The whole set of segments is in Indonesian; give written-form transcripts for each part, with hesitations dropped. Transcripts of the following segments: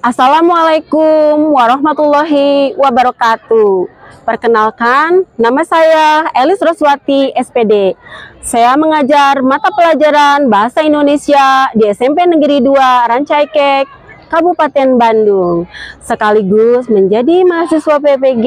Assalamualaikum warahmatullahi wabarakatuh. Perkenalkan, nama saya Elis Roswati, SPD. Saya mengajar mata pelajaran Bahasa Indonesia di SMP Negeri 2 Rancaikek, Kabupaten Bandung, sekaligus menjadi mahasiswa PPG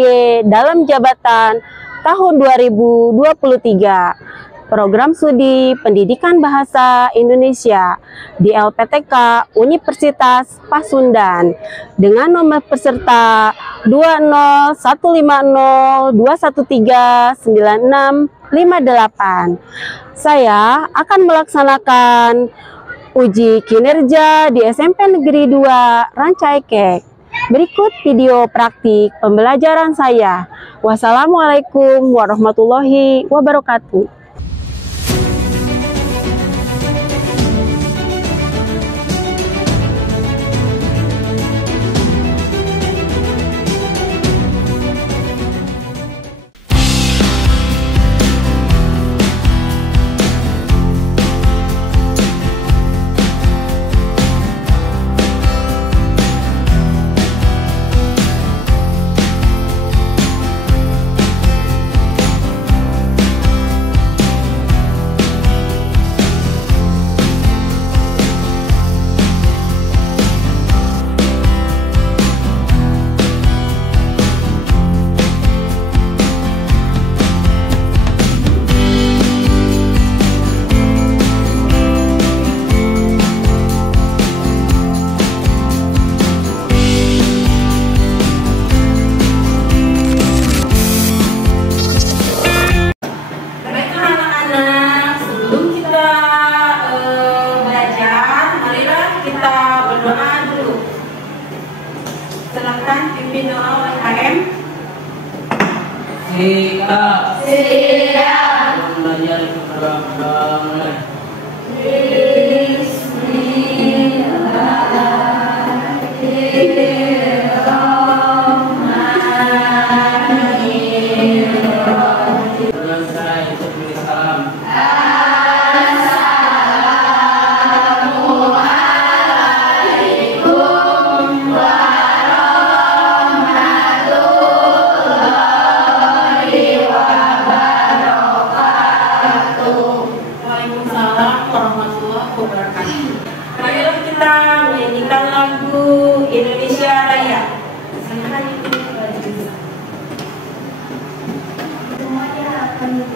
dalam jabatan tahun 2023. Program Studi Pendidikan Bahasa Indonesia di LPTK Universitas Pasundan dengan nomor peserta 2015021396658. Saya akan melaksanakan uji kinerja di SMP Negeri 2 Rancaikek. Berikut video praktik pembelajaran saya. Wassalamualaikum warahmatullahi wabarakatuh. Silakan pimpin doa UMKM. Siap. Belajar kepada Marilah kita menyanyikan lagu Indonesia Raya. Semuanya akan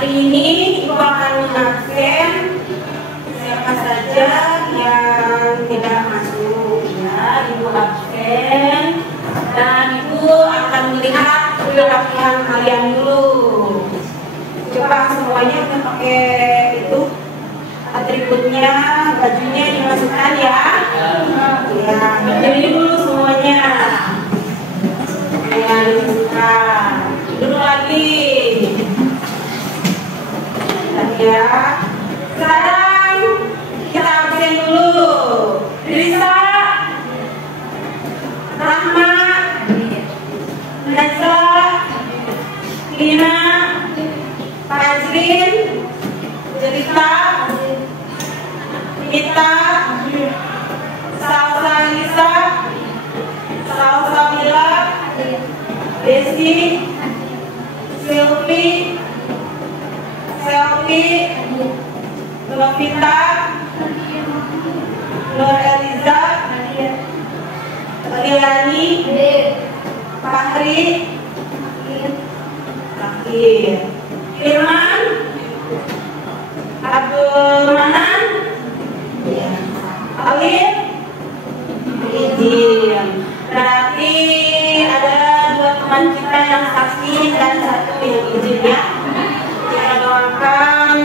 hari ini Ibu akan mengabsen siapa saja yang tidak masuk, ya. Ibu absen dan Ibu akan melihat latihan kalian dulu. Coba semuanya kita pakai itu atributnya, bajunya dimasukkan ya. Ya, berdiri dulu semuanya. Ya, dimasukkan. Dulu lagi. Ya, sekarang kita absen dulu. Risa, Rahma, Nazla, Lina, Fajrin, Jelita, Mita, Salsa Lisa, Salsa Mila, Desi, Silvi, Selvi, Novita, Nur Eliza, Lilani, Fahri, Zakir, Firman, Abdul Manan, Alif, Idil. sakit dan satu yang izin ya. Kita doakan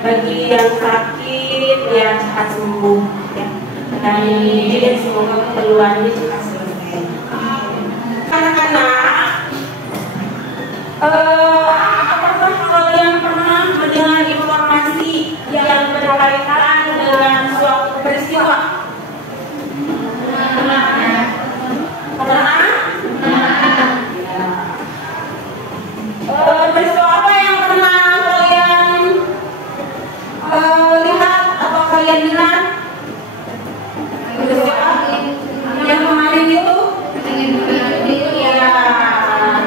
bagi yang sakit ya cepat sembuh ya. Dan izin semoga keperluannya cepat selesai. Anak-anak, apakah kalian pernah mendengar informasi yang berkaitan dengan suatu peristiwa? Pernah? Peristiwa apa yang pernah kalian lihat atau kalian dengar? Peristiwa yang kemarin itu? Ya,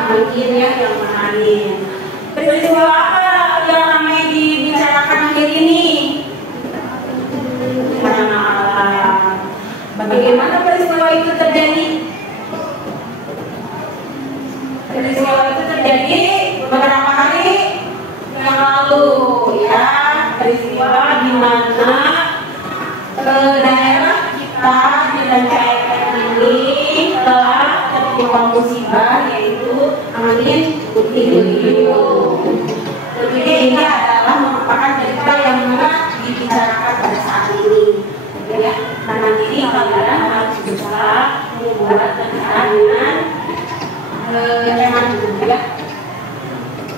mungkin ya yang kemarin. Peristiwa apa yang ramai dibicarakan akhir ini? Bagaimana peristiwa itu terjadi? Peristiwa itu terjadi beberapa hari yang lalu ya. Peristiwa di mana daerah kita di daerah ini telah tertimpa musibah yaitu angin puting beliung. Ini adalah merupakan cerita yang dibicarakan pada saat ini. Ya, karena ini kalian harus bisa membuat dengan jangan dulu ya.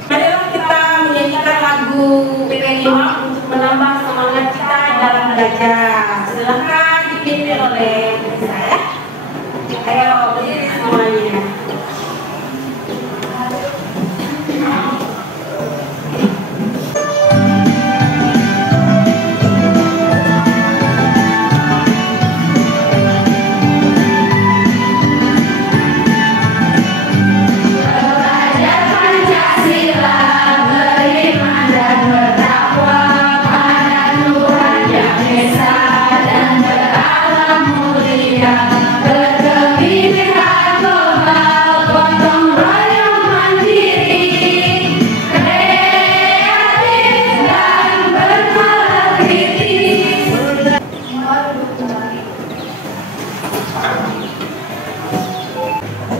Marilah kita menyanyikan lagu P5 untuk menambah semangat kita dalam belajar. Silakan dipimpin oleh saya. Ayo berdiri semuanya.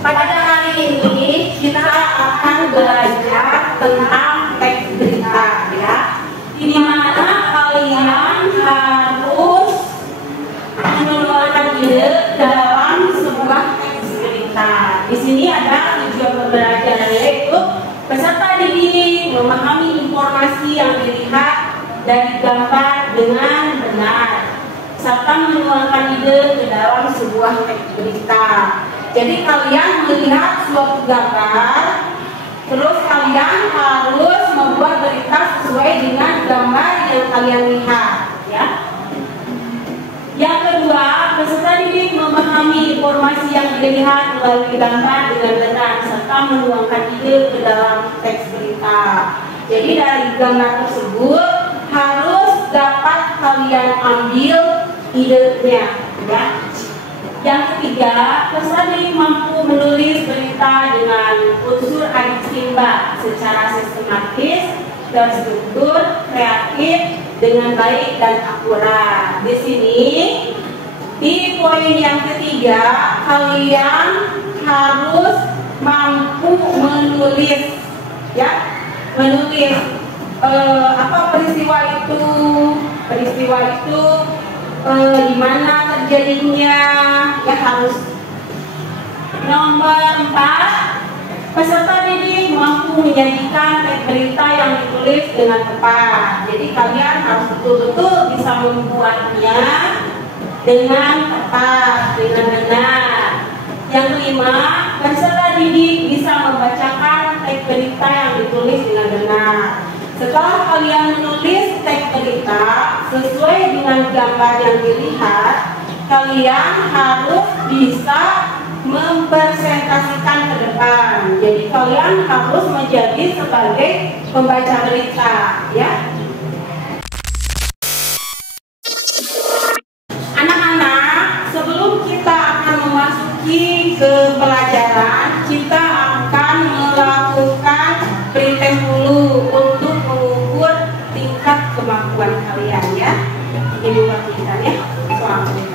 Pada hari ini kita akan belajar tentang teks berita ya, di mana kalian harus mengeluarkan ide dalam sebuah teks berita. Di sini ada tujuan pembelajaran yaitu peserta didik memahami informasi yang dilihat dari gambar dengan benar serta menuangkan ide ke dalam sebuah teks berita. Jadi kalian melihat suatu gambar, terus kalian harus membuat berita sesuai dengan gambar yang kalian lihat, ya. Yang kedua, peserta didik memahami informasi yang dilihat melalui gambar dengan benar serta menuangkan ide ke dalam teks berita. Jadi dari gambar tersebut harus dapat kalian ambil idenya, ya. Yang ketiga, peserta didik mampu menulis berita dengan unsur adjektiva secara sistematis, terstruktur, kreatif, dengan baik dan akurat. Di sini, di poin yang ketiga, kalian harus mampu menulis, ya, menulis apa peristiwa itu, di mana terjadinya, ya harus. Nomor 4, peserta didik mampu menyajikan teks berita yang ditulis dengan tepat. Jadi kalian harus betul-betul bisa membuatnya dengan tepat, dengan benar. Yang kelima, peserta didik bisa membacakan teks berita yang ditulis dengan benar. Setelah kalian menulis teks berita sesuai dengan gambar yang dilihat, kalian harus bisa mempresentasikan ke depan. Jadi kalian harus menjadi sebagai pembaca berita, ya. Anak-anak, sebelum kita akan memasuki ke pelajaran, kita akan melakukan pretest dulu untuk mengukur tingkat kemampuan kalian, ya. Ini buat kita, ya. Soal pretest.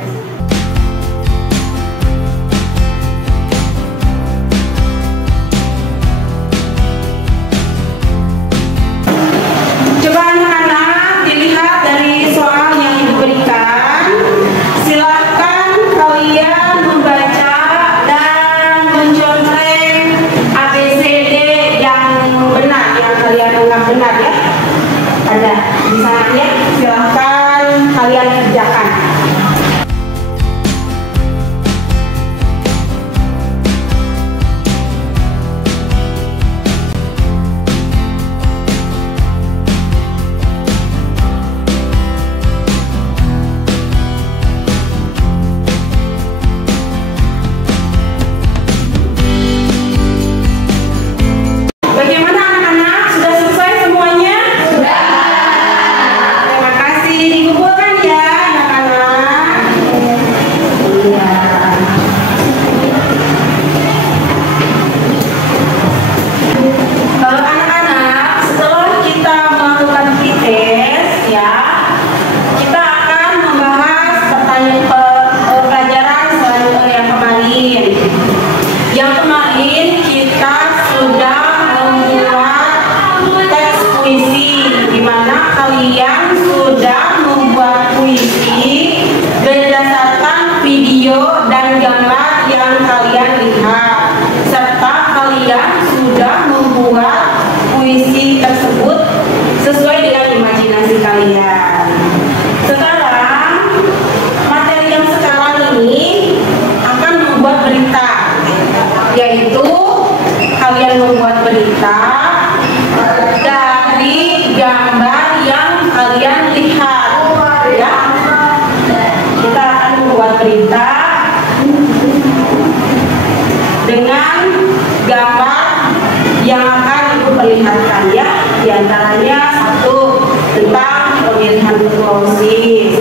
diantaranya: 1. Tentang pemilihan ketua OSIS,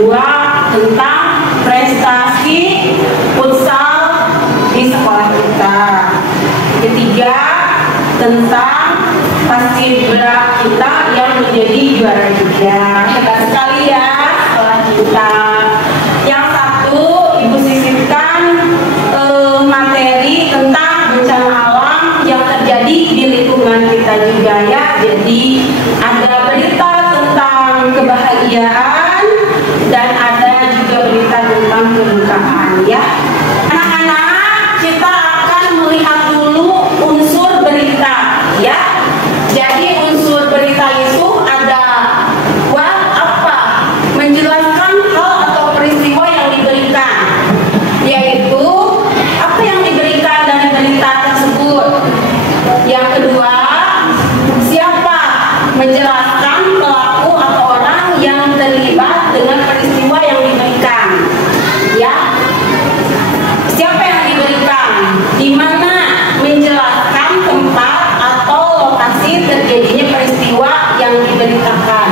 2. Tentang prestasi futsal di sekolah kita, ketiga tentang paskibra kita yang menjadi juara juga. Hebat sekali ya sekolah kita. Yang satu Ibu sisipkan materi tentang bencana alam yang terjadi di lingkungan kita juga ya. Jadi ada berita tentang kebahagiaan dan ada juga berita tentang kedukaan ya. Anak-anak, kita akan melihat dulu unsur berita ya. Jadi unsur berita itu ada apa? Menjelaskan hal atau peristiwa yang diberikan, yaitu apa yang diberikan dari berita tersebut. Yang kedua, siapa? Menjelaskan pelaku atau orang yang terlibat dengan peristiwa yang diberikan ya. Siapa yang diberikan, di mana, menjelaskan tempat atau lokasi terjadinya peristiwa yang diberitakan,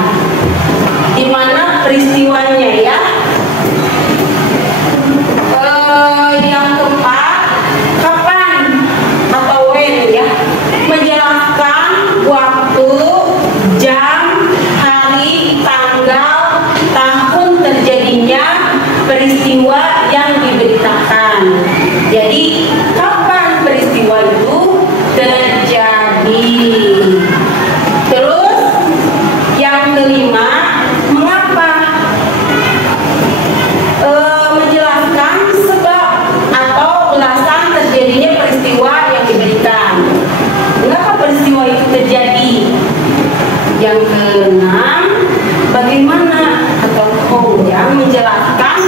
di mana peristiwanya ya. Yang keempat, kapan atau when ya, menjelaskan waktu, jam, hari, tanggal, tahun terjadinya peristiwa yang diberitakan. Jadi kapan peristiwa itu terjadi. Terus yang kelima, mengapa, menjelaskan sebab atau alasan terjadinya peristiwa yang diberikan. Mengapa peristiwa itu terjadi. Yang keenam, bagaimana atau yang menjelaskan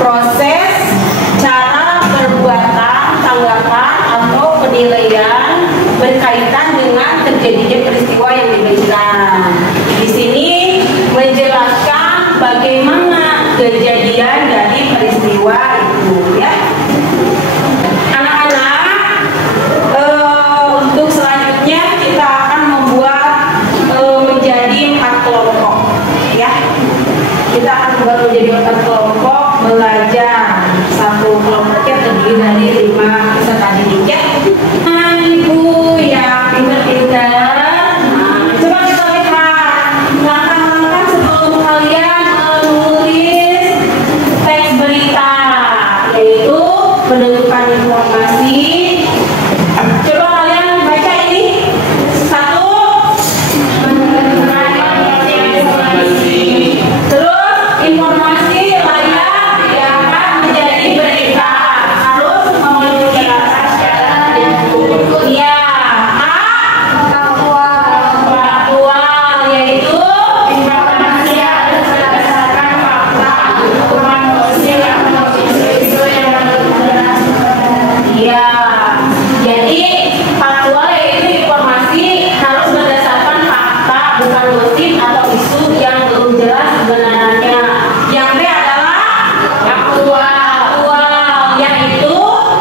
proses, cara, perbuatan, tanggapan atau penilaian berkaitan dengan terjadinya peristiwa yang diberikan. Di sini menjelaskan bagaimana kejadian dari peristiwa itu ya. Anak-anak, untuk selanjutnya kita akan membuat menjadi 4 kelompok ya. Kita akan membuat menjadi 4 kelompok belajar. Satu kelompoknya terdiri dari 5 peserta didik ya. Ibu yang pintar-pintar, coba kita lihat langkah-langkah sebelum kalian menulis teks berita, yaitu menentukan informasi. Coba kalian baca ini. 1. Terus informasi layak yang akan menjadi berita harus memenuhi syarat ya. Faktual, yaitu informasi yang berdasarkan fakta, bukan gosip atau isu-isu yang ya. Jadi faktual yaitu informasi harus berdasarkan fakta, bukan gosip atau isu yang belum jelas kebenarannya. Yang B adalah faktual, yaitu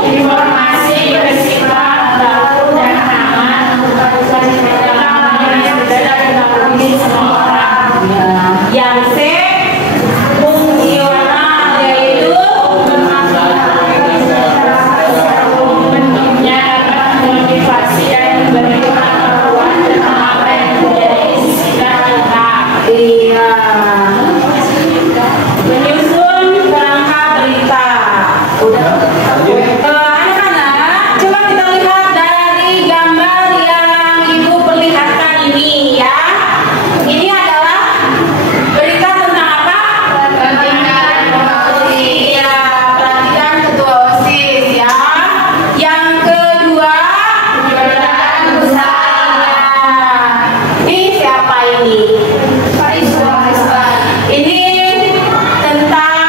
informasi bersifat baru dan aman, bukan yang sudah diketahui semua orang. Yang C fungsional, yaitu bentuknya dapat memotivasi dan memberi pengetahuan tentang apa yang menjadi isi dan lengkap. Iya. Menyusun kerangka berita. Udah. Anak-anak, coba kita lihat dari gambar yang Ibu perlihatkan ini ya. Ini adalah berita tentang apa? Iya, pelatihan ketua OSIS ya. Yang kedua, kejuaraan besar. Ini siapa ini? Ini tentang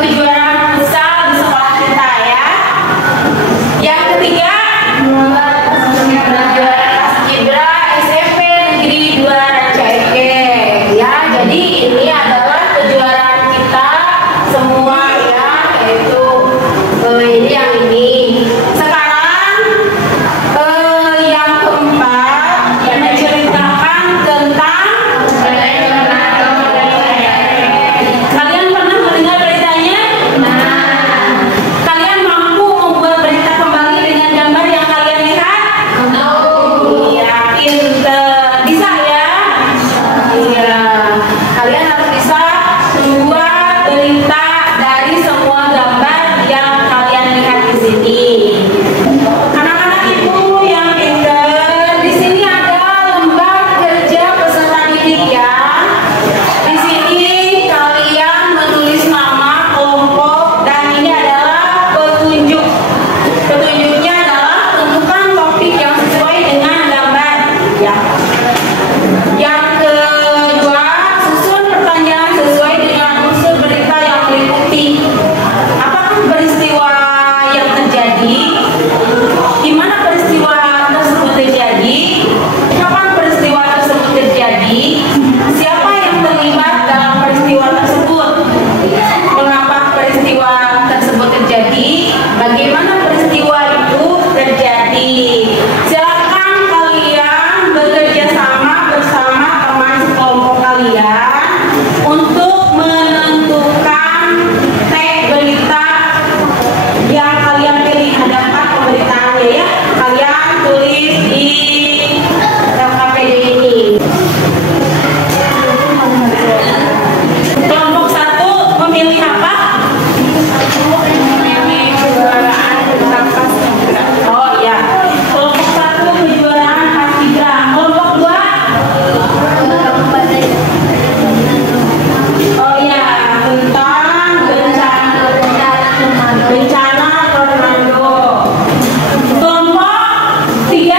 kejuaraan besar di sekolah kita ya. sini. Anak-anak ibu yang pintar, di sini ada lembar kerja peserta didik ya. Di sini kalian menulis nama, kelompok, dan ini adalah petunjuk. Petunjuknya adalah tentukan topik yang sesuai dengan gambar ya. Yang kedua, susun pertanyaan sesuai dengan unsur berita yang meliputi. Apakah peristiwa yang terjadi? Di mana peristiwa tersebut terjadi? Kapan peristiwa tersebut terjadi? Siapa yang terlibat dalam peristiwa tersebut? Mengapa peristiwa tersebut terjadi? Bagaimana peristiwa itu terjadi? Silakan kalian bekerja sama bersama teman sekelompok kalian untuk menentukan teks berita yang kalian pilih. Ada 4 pemberitaannya ya. Kalian tulis di KPD ini. Kelompok 1 memilih apa? Oh iya. Kelompok 1 kejuaraan paskibra. Kelompok 2? Oh iya, tentang bencana tornado. Kelompok 3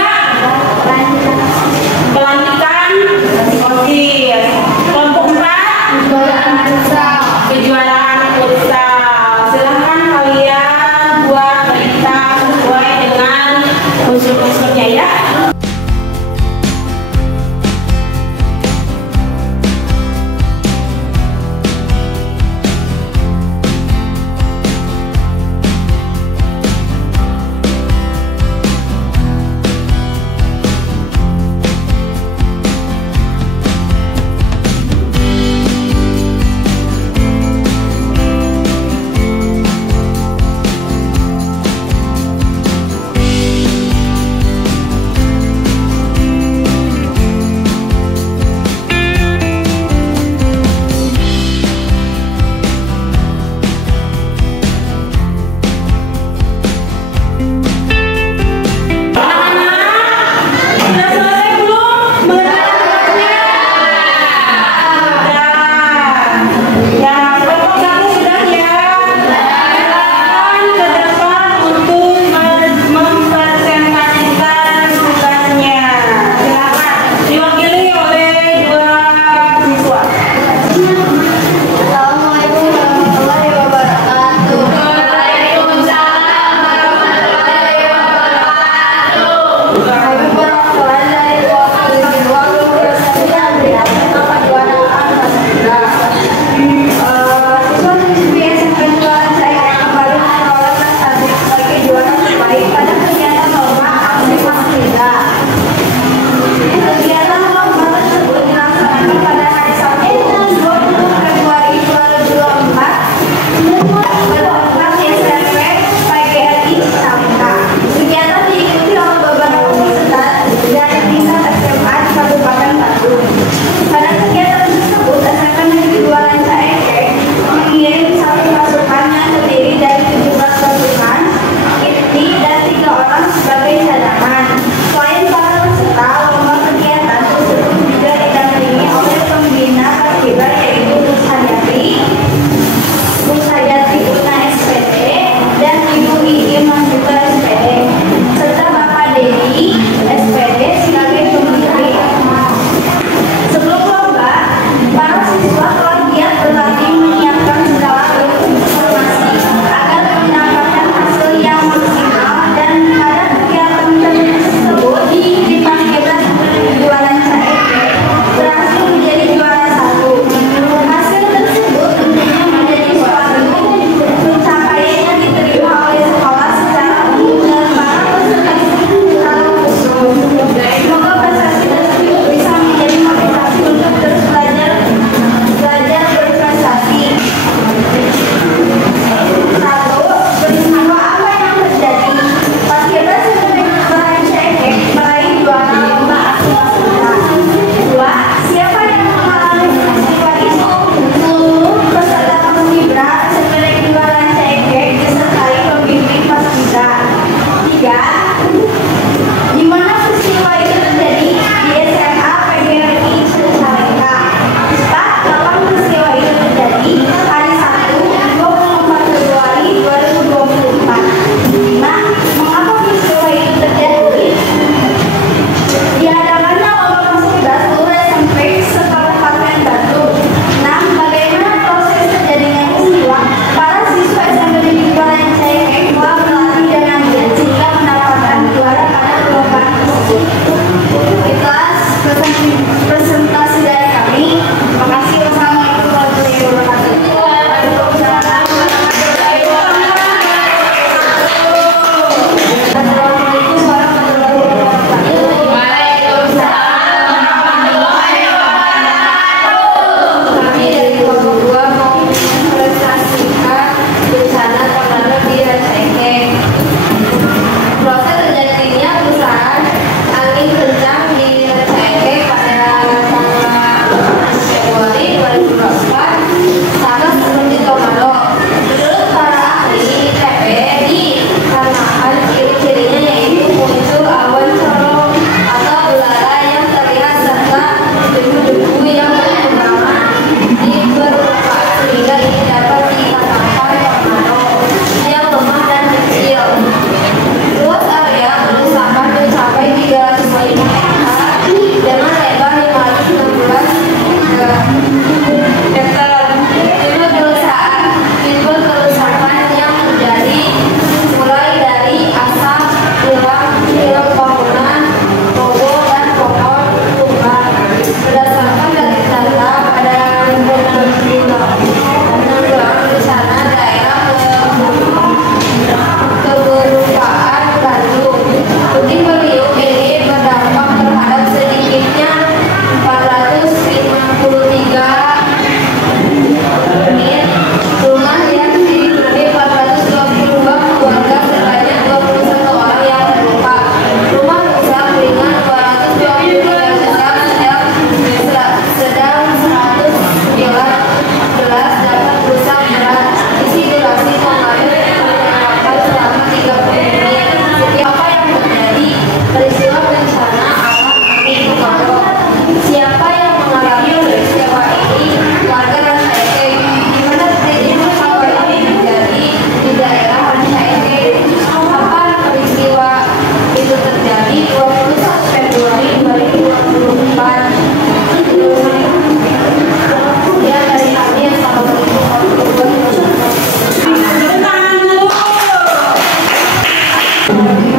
Thank you.